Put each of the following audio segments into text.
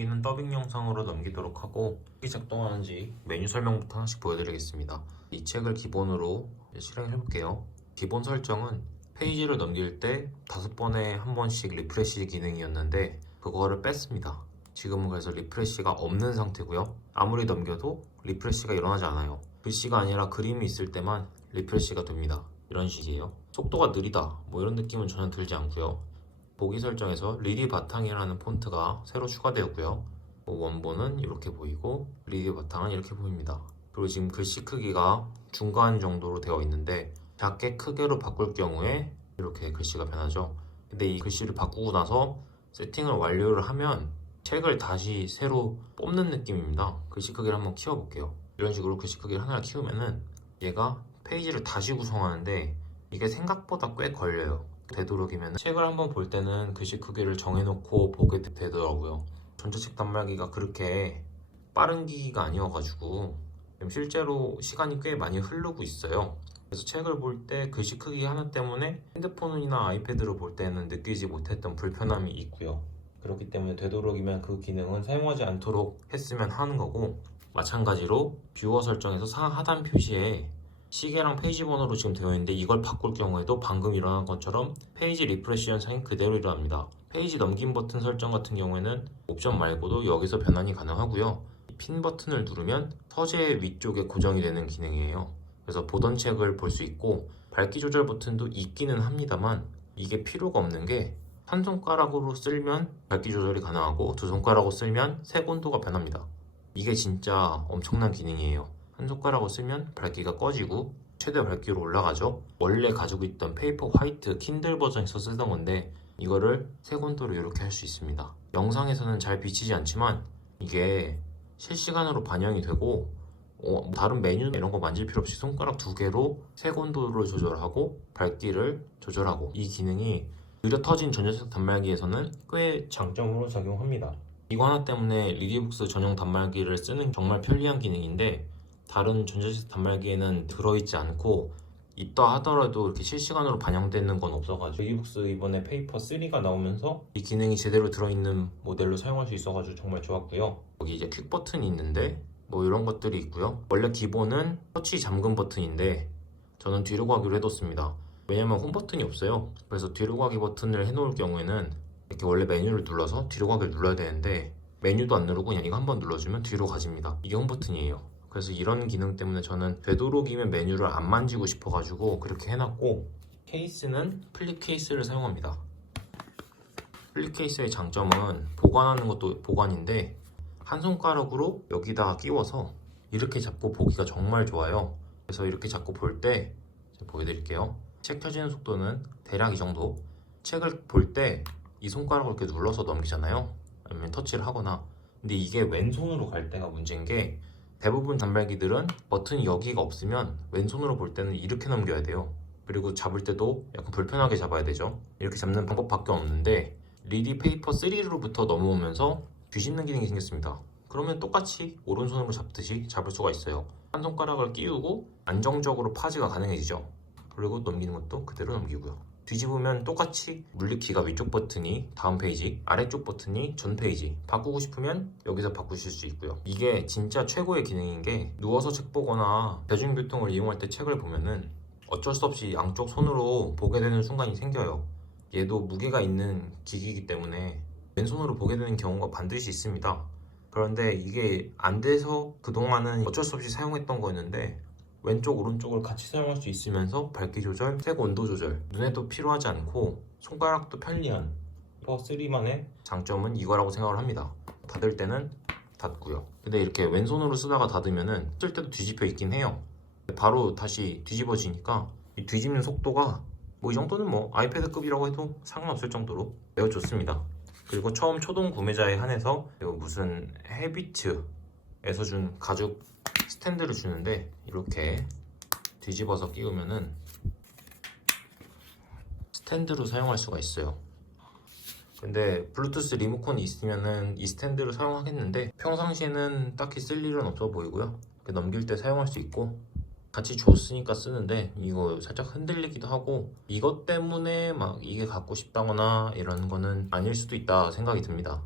넘기는 더빙 영상으로 넘기도록 하고 어떻게 작동하는지 메뉴 설명부터 하나씩 보여드리겠습니다. 이 책을 기본으로 이제 실행해 볼게요. 기본 설정은 페이지를 넘길 때 다섯 번에 한 번씩 리프레시 기능이었는데 그거를 뺐습니다. 지금은 그래서 리프레시가 없는 상태고요. 아무리 넘겨도 리프레시가 일어나지 않아요. 글씨가 아니라 그림이 있을 때만 리프레시가 됩니다. 이런 식이에요. 속도가 느리다 뭐 이런 느낌은 전혀 들지 않고요. 보기 설정에서 리디 바탕이라는 폰트가 새로 추가되었고요. 원본은 이렇게 보이고 리디 바탕은 이렇게 보입니다. 그리고 지금 글씨 크기가 중간 정도로 되어 있는데 작게 크게로 바꿀 경우에 이렇게 글씨가 변하죠. 근데 이 글씨를 바꾸고 나서 세팅을 완료를 하면 책을 다시 새로 뽑는 느낌입니다. 글씨 크기를 한번 키워 볼게요. 이런 식으로 글씨 크기를 하나 키우면은 얘가 페이지를 다시 구성하는데 이게 생각보다 꽤 걸려요. 되도록이면 책을 한번 볼 때는 글씨 크기를 정해놓고 보게 되- 되더라고요. 전자책 단말기가 그렇게 빠른 기기가 아니어가지고 실제로 시간이 꽤 많이 흐르고 있어요. 그래서 책을 볼 때 글씨 크기 하나 때문에 핸드폰이나 아이패드로 볼 때는 느끼지 못했던 불편함이 있고요. 그렇기 때문에 되도록이면 그 기능은 사용하지 않도록 했으면 하는 거고 마찬가지로 뷰어 설정에서 상하 하단 표시에 시계랑 페이지 번호로 지금 되어 있는데 이걸 바꿀 경우에도 방금 일어난 것처럼 페이지 리프레시 현상이 그대로 일어납니다. 페이지 넘김 버튼 설정 같은 경우에는 옵션 말고도 여기서 변환이 가능하고요. 핀 버튼을 누르면 서재 위쪽에 고정이 되는 기능이에요. 그래서 보던 책을 볼 수 있고 밝기 조절 버튼도 있기는 합니다만 이게 필요가 없는 게 한 손가락으로 쓸면 밝기 조절이 가능하고 두 손가락으로 쓸면 색 온도가 변합니다. 이게 진짜 엄청난 기능이에요. 한 손가락으로 쓰면 밝기가 꺼지고 최대 밝기로 올라가죠. 원래 가지고 있던 페이퍼 화이트 킨들 버전에서 쓰던 건데 이거를 색 온도로 이렇게 할 수 있습니다. 영상에서는 잘 비치지 않지만 이게 실시간으로 반영이 되고 어, 다른 메뉴 이런 거 만질 필요 없이 손가락 두 개로 색 온도를 조절하고 밝기를 조절하고 이 기능이 느려 터진 전자책 단말기에서는 꽤 장점으로 작용합니다. 이거 하나 때문에 리디북스 전용 단말기를 쓰는 정말 편리한 기능인데 다른 전자책 단말기에는 들어있지 않고 있다 하더라도 이렇게 실시간으로 반영되는 건 없어가지고 리디북스 이번에 페이퍼 3가 나오면서 이 기능이 제대로 들어있는 모델로 사용할 수 있어가지고 정말 좋았고요. 여기 이제 퀵 버튼이 있는데 뭐 이런 것들이 있고요. 원래 기본은 터치 잠금 버튼인데 저는 뒤로 가기로 해뒀습니다. 왜냐면 홈 버튼이 없어요. 그래서 뒤로 가기 버튼을 해놓을 경우에는 이렇게 원래 메뉴를 눌러서 뒤로 가기를 눌러야 되는데 메뉴도 안 누르고 그냥 이거 한번 눌러주면 뒤로 가집니다. 이게 홈 버튼이에요. 그래서 이런 기능 때문에 저는 되도록이면 메뉴를 안 만지고 싶어가지고 그렇게 해놨고 케이스는 플립 케이스를 사용합니다. 플립 케이스의 장점은 보관하는 것도 보관인데 한 손가락으로 여기다가 끼워서 이렇게 잡고 보기가 정말 좋아요. 그래서 이렇게 잡고 볼 때 보여드릴게요. 책 켜지는 속도는 대략 이 정도. 책을 볼 때 이 손가락을 이렇게 눌러서 넘기잖아요. 아니면 터치를 하거나. 근데 이게 왼손으로 갈 때가 문제인 게 대부분 단말기들은 버튼이 여기가 없으면 왼손으로 볼 때는 이렇게 넘겨야 돼요. 그리고 잡을 때도 약간 불편하게 잡아야 되죠. 이렇게 잡는 방법밖에 없는데 리디 페이퍼 3로부터 넘어오면서 뒤집는 기능이 생겼습니다. 그러면 똑같이 오른손으로 잡듯이 잡을 수가 있어요. 한 손가락을 끼우고 안정적으로 파지가 가능해지죠. 그리고 넘기는 것도 그대로 넘기고요. 뒤집으면 똑같이 물리키가 위쪽 버튼이 다음 페이지, 아래쪽 버튼이 전 페이지. 바꾸고 싶으면 여기서 바꾸실 수 있고요. 이게 진짜 최고의 기능인 게 누워서 책 보거나 대중교통을 이용할 때 책을 보면은 어쩔 수 없이 양쪽 손으로 보게 되는 순간이 생겨요. 얘도 무게가 있는 기기이기 때문에 왼손으로 보게 되는 경우가 반드시 있습니다. 그런데 이게 안 돼서 그동안은 어쩔 수 없이 사용했던 거였는데 왼쪽 오른쪽을 같이 사용할 수 있으면서 밝기 조절, 색 온도 조절 눈에도 필요하지 않고 손가락도 편리한 퍼 3만의 장점은 이거라고 생각을 합니다. 닫을 때는 닫고요. 근데 이렇게 왼손으로 쓰다가 닫으면은 쓸 때도 뒤집혀 있긴 해요. 바로 다시 뒤집어지니까 이 뒤집는 속도가 뭐 이 정도는 뭐 아이패드급이라고 해도 상관없을 정도로 매우 좋습니다. 그리고 처음 초동 구매자에 한해서 무슨 헤비츠에서 준 가죽 스탠드를 주는데 이렇게 뒤집어서 끼우면은 스탠드로 사용할 수가 있어요. 근데 블루투스 리모컨이 있으면은 이 스탠드를 사용하겠는데 평상시에는 딱히 쓸 일은 없어 보이고요. 넘길 때 사용할 수 있고 같이 줬으니까 쓰는데 이거 살짝 흔들리기도 하고 이것 때문에 막 이게 갖고 싶다거나 이런 거는 아닐 수도 있다 생각이 듭니다.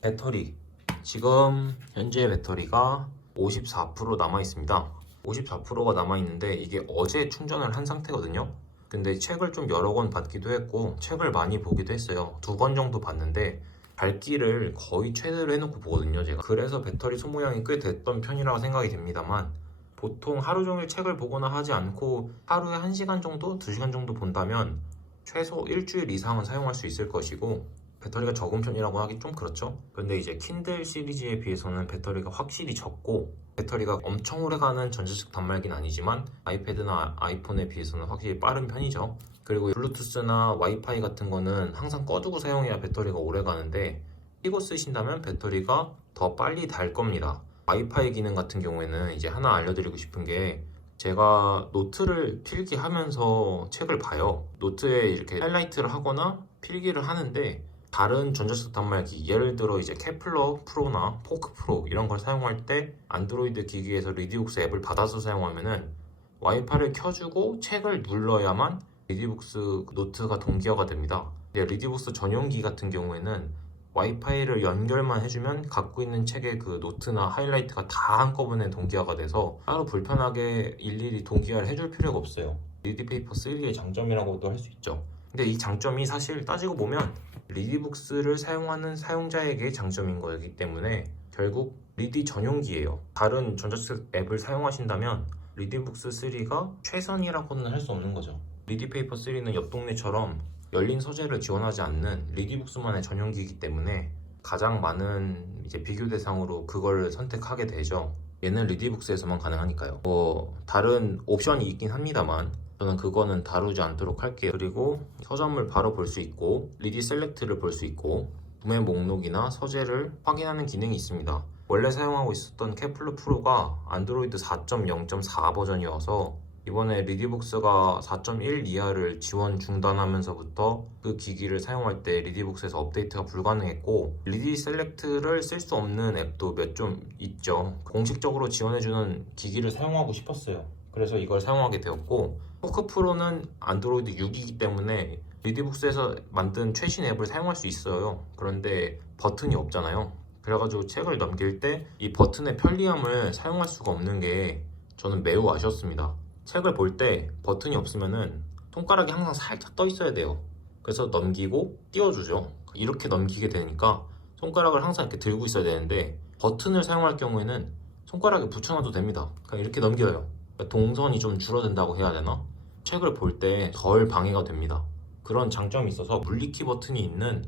배터리 지금 현재 배터리가 54% 남아 있습니다. 54%가 남아 있는데 이게 어제 충전을 한 상태거든요. 근데 책을 좀 여러 권 받기도 했고 책을 많이 보기도 했어요. 두 권 정도 봤는데 밝기를 거의 최대로 해놓고 보거든요, 제가. 그래서 배터리 소모량이 꽤 됐던 편이라고 생각이 됩니다만 보통 하루 종일 책을 보거나 하지 않고 하루에 1시간 정도, 2시간 정도 본다면 최소 일주일 이상은 사용할 수 있을 것이고 배터리가 적은 편이라고 하기 좀 그렇죠. 근데 이제 킨들 시리즈에 비해서는 배터리가 확실히 적고 배터리가 엄청 오래 가는 전자식 단말기는 아니지만 아이패드나 아이폰에 비해서는 확실히 빠른 편이죠. 그리고 블루투스나 와이파이 같은 거는 항상 꺼두고 사용해야 배터리가 오래 가는데 끼고 쓰신다면 배터리가 더 빨리 달 겁니다. 와이파이 기능 같은 경우에는 이제 하나 알려드리고 싶은 게 제가 노트를 필기하면서 책을 봐요. 노트에 이렇게 하이라이트를 하거나 필기를 하는데 다른 전자식 단말기 예를 들어 이제 케플러 프로나 포크 프로 이런 걸 사용할 때 안드로이드 기기에서 리디북스 앱을 받아서 사용하면은 와이파이를 켜주고 책을 눌러야만 리디북스 노트가 동기화가 됩니다. 리디북스 전용기 같은 경우에는 와이파이를 연결만 해주면 갖고 있는 책의 그 노트나 하이라이트가 다 한꺼번에 동기화가 돼서 따로 불편하게 일일이 동기화를 해줄 필요가 없어요. 리디페이퍼 3의 장점이라고도 할 수 있죠. 근데 이 장점이 사실 따지고 보면 리디북스를 사용하는 사용자에게 장점인 거기 때문에 결국 리디 전용기예요. 다른 전자책 앱을 사용하신다면 리디북스 3가 최선이라고는 할 수 없는 거죠. 리디페이퍼 3는 옆 동네처럼 열린 소재를 지원하지 않는 리디북스만의 전용기이기 때문에 가장 많은 이제 비교 대상으로 그걸 선택하게 되죠. 얘는 리디북스에서만 가능하니까요. 뭐 다른 옵션이 있긴 합니다만 저는 그거는 다루지 않도록 할게요. 그리고 서점을 바로 볼 수 있고 리디 셀렉트를 볼 수 있고 구매 목록이나 서재를 확인하는 기능이 있습니다. 원래 사용하고 있었던 케플러 프로가 안드로이드 4.0.4 버전이어서 이번에 리디북스가 4.1 이하를 지원 중단하면서부터 그 기기를 사용할 때 리디북스에서 업데이트가 불가능했고 리디 셀렉트를 쓸 수 없는 앱도 몇 좀 있죠. 공식적으로 지원해주는 기기를 사용하고 싶었어요. 그래서 이걸 사용하게 되었고 포크 프로는 안드로이드 6이기 때문에 리디북스에서 만든 최신 앱을 사용할 수 있어요. 그런데 버튼이 없잖아요. 그래가지고 책을 넘길 때 이 버튼의 편리함을 사용할 수가 없는 게 저는 매우 아쉬웠습니다. 책을 볼 때 버튼이 없으면은 손가락이 항상 살짝 떠 있어야 돼요. 그래서 넘기고 띄워주죠. 이렇게 넘기게 되니까 손가락을 항상 이렇게 들고 있어야 되는데 버튼을 사용할 경우에는 손가락에 붙여놔도 됩니다. 그냥 이렇게 넘겨요. 그러니까 동선이 좀 줄어든다고 해야 되나? 책을 볼 때 덜 방해가 됩니다. 그런 장점이 있어서 물리키 버튼이 있는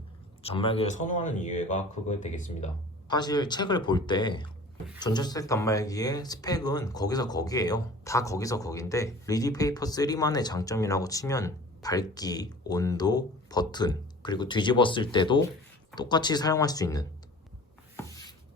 단말기를 선호하는 이유가 그거에 되겠습니다. 사실 책을 볼 때 전자책 단말기의 스펙은 거기서 거기에요. 다 거기서 거긴데 리디페이퍼 3만의 장점이라고 치면 밝기, 온도, 버튼 그리고 뒤집었을 때도 똑같이 사용할 수 있는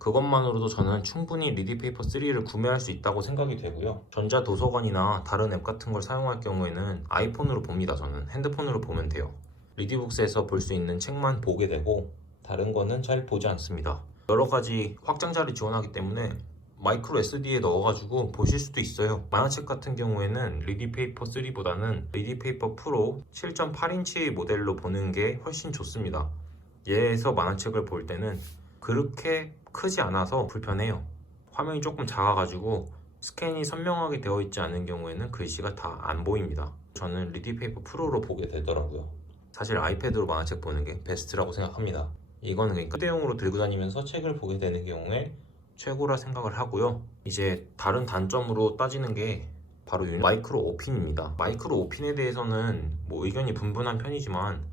그것만으로도 저는 충분히 리디페이퍼 3를 구매할 수 있다고 생각이 되고요. 전자 도서관이나 다른 앱 같은 걸 사용할 경우에는 아이폰으로 봅니다. 저는 핸드폰으로 보면 돼요. 리디북스에서 볼 수 있는 책만 보게 되고 다른 거는 잘 보지 않습니다. 여러 가지 확장자를 지원하기 때문에 마이크로 SD에 넣어가지고 보실 수도 있어요. 만화책 같은 경우에는 리디페이퍼 3보다는 리디페이퍼 프로 7.8인치 모델로 보는 게 훨씬 좋습니다. 얘에서 만화책을 볼 때는 그렇게 크지 않아서 불편해요. 화면이 조금 작아가지고 스캔이 선명하게 되어 있지 않은 경우에는 글씨가 다 안 보입니다. 저는 리디페이퍼 프로로 보게 되더라고요. 사실 아이패드로 만화책 보는 게 베스트라고 생각합니다. 이거는 그러니까 휴대용으로 들고 다니면서 책을 보게 되는 경우에 최고라 생각을 하고요. 이제 다른 단점으로 따지는 게 바로 이 마이크로 오핀입니다. 마이크로 오핀에 대해서는 뭐 의견이 분분한 편이지만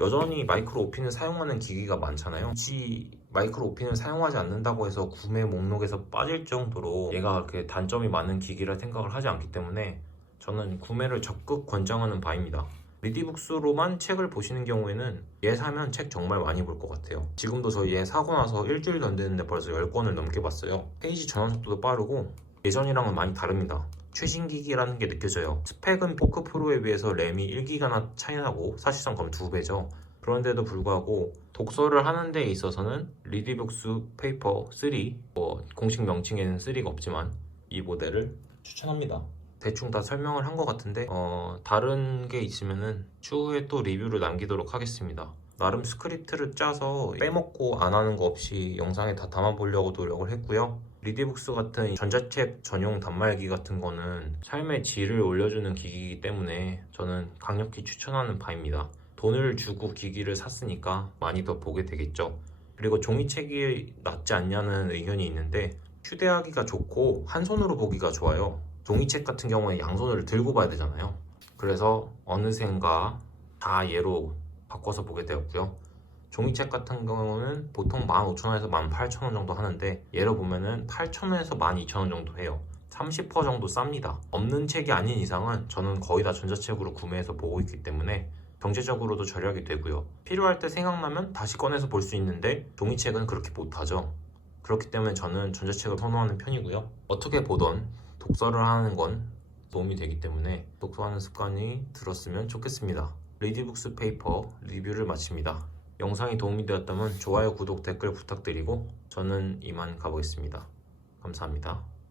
여전히 마이크로 오핀을 사용하는 기기가 많잖아요. 굳이 마이크로 오핀을 사용하지 않는다고 해서 구매 목록에서 빠질 정도로 얘가 그렇게 단점이 많은 기기라 생각을 하지 않기 때문에 저는 구매를 적극 권장하는 바입니다. 리디북스로만 책을 보시는 경우에는 얘 사면 책 정말 많이 볼 것 같아요. 지금도 저 얘 사고 나서 일주일도 안 됐는데 벌써 10권을 넘게 봤어요. 페이지 전환 속도도 빠르고 예전이랑은 많이 다릅니다. 최신 기기라는 게 느껴져요. 스펙은 포크 프로에 비해서 램이 1기가나 차이 나고 사실상 그럼 2배죠. 그런데도 불구하고 독서를 하는 데 있어서는 리디북스 페이퍼 3, 뭐 공식 명칭에는 3가 없지만 이 모델을 추천합니다. 대충 다 설명을 한 것 같은데 어, 다른 게 있으면은 추후에 또 리뷰를 남기도록 하겠습니다. 나름 스크립트를 짜서 빼먹고 안 하는 거 없이 영상에 다 담아보려고 노력을 했고요. 리디북스 같은 전자책 전용 단말기 같은 거는 삶의 질을 올려주는 기기이기 때문에 저는 강력히 추천하는 바입니다. 돈을 주고 기기를 샀으니까 많이 더 보게 되겠죠. 그리고 종이책이 낫지 않냐는 의견이 있는데 휴대하기가 좋고 한 손으로 보기가 좋아요. 종이책 같은 경우에 양손으로 들고 봐야 되잖아요. 그래서 어느샌가 다 얘로 바꿔서 보게 되었고요. 종이책 같은 경우는 보통 15,000원에서 18,000원 정도 하는데 얘로 보면은 8,000원에서 12,000원 정도 해요. 30% 정도 쌉니다. 없는 책이 아닌 이상은 저는 거의 다 전자책으로 구매해서 보고 있기 때문에 경제적으로도 절약이 되고요. 필요할 때 생각나면 다시 꺼내서 볼 수 있는데 종이책은 그렇게 못하죠. 그렇기 때문에 저는 전자책을 선호하는 편이고요. 어떻게 보던 독서를 하는 건 도움이 되기 때문에 독서하는 습관이 들었으면 좋겠습니다. 리디북스 페이퍼 리뷰를 마칩니다. 영상이 도움이 되었다면 좋아요, 구독, 댓글 부탁드리고 저는 이만 가보겠습니다. 감사합니다.